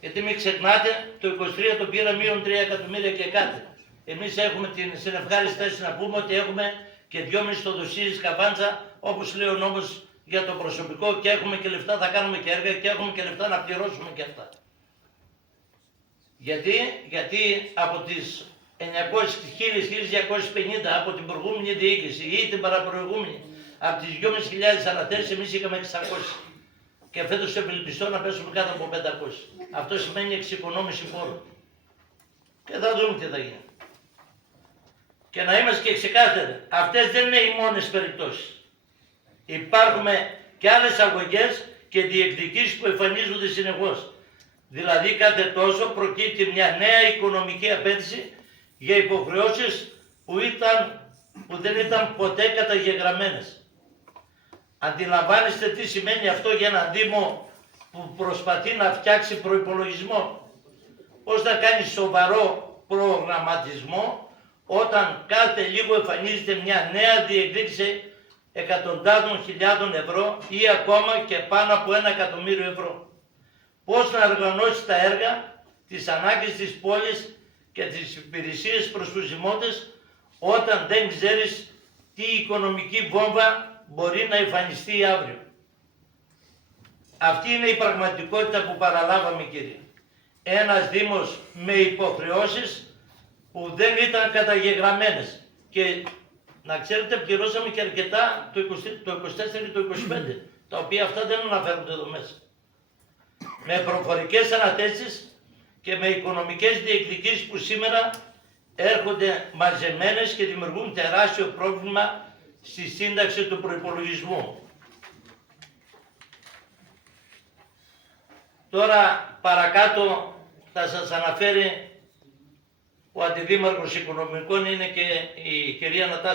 Γιατί μην ξεχνάτε, το 23 το πήρα μείον 3 εκατομμύρια και κάτι. Εμείς έχουμε στην ευχάριστη θέση να πούμε ότι έχουμε και 2,5 στο δοσί Σκαβάντσα, όπως λέει ο νόμος για το προσωπικό, και έχουμε και λεφτά, θα κάνουμε και έργα και έχουμε και λεφτά να πληρώσουμε και αυτά. Γιατί από τις 900.000-1.250 από την προηγούμενη διοίκηση ή την παραπροηγούμενη, από τις 2.500 αναθέσεις εμείς είχαμε 600. Και φέτος ευελπιστώ να πέσουμε κάτω από 500. Αυτό σημαίνει εξοικονόμηση πόρων. Και θα δούμε τι θα γίνει. Και να είμαστε και ξεκάθαροι, αυτές δεν είναι οι μόνες περιπτώσεις. Υπάρχουν και άλλες αγωγές και διεκδικήσεις που εμφανίζονται συνεχώς. Δηλαδή κάθε τόσο προκύπτει μια νέα οικονομική απέτηση για υποχρεώσεις που δεν ήταν ποτέ καταγεγραμμένες. Αντιλαμβάνεστε τι σημαίνει αυτό για έναν Δήμο που προσπαθεί να φτιάξει προϋπολογισμό? Πώς να κάνει σοβαρό προγραμματισμό όταν κάθε λίγο εμφανίζεται μια νέα διεκδίκηση εκατοντάδων χιλιάδων ευρώ ή ακόμα και πάνω από 1 εκατομμύριο ευρώ. Πώς να οργανώσει τα έργα, τις ανάγκες της πόλης και τις υπηρεσίες προς τους δημότες όταν δεν ξέρεις τι οικονομική βόμβα μπορεί να εμφανιστεί αύριο. Αυτή είναι η πραγματικότητα που παραλάβαμε, κύριε. Ένας Δήμος με υποχρεώσεις που δεν ήταν καταγεγραμμένες. Και να ξέρετε, πληρώσαμε και αρκετά το 24 και το 25, τα οποία αυτά δεν αναφέρονται εδώ μέσα. Με προφορικές αναθέσεις και με οικονομικές διεκδικήσεις που σήμερα έρχονται μαζεμένες και δημιουργούν τεράστιο πρόβλημα στη σύνταξη του προϋπολογισμού. Τώρα παρακάτω θα σας αναφέρει ο Αντιδήμαρχος Οικονομικών, είναι και η κυρία Νατάσια.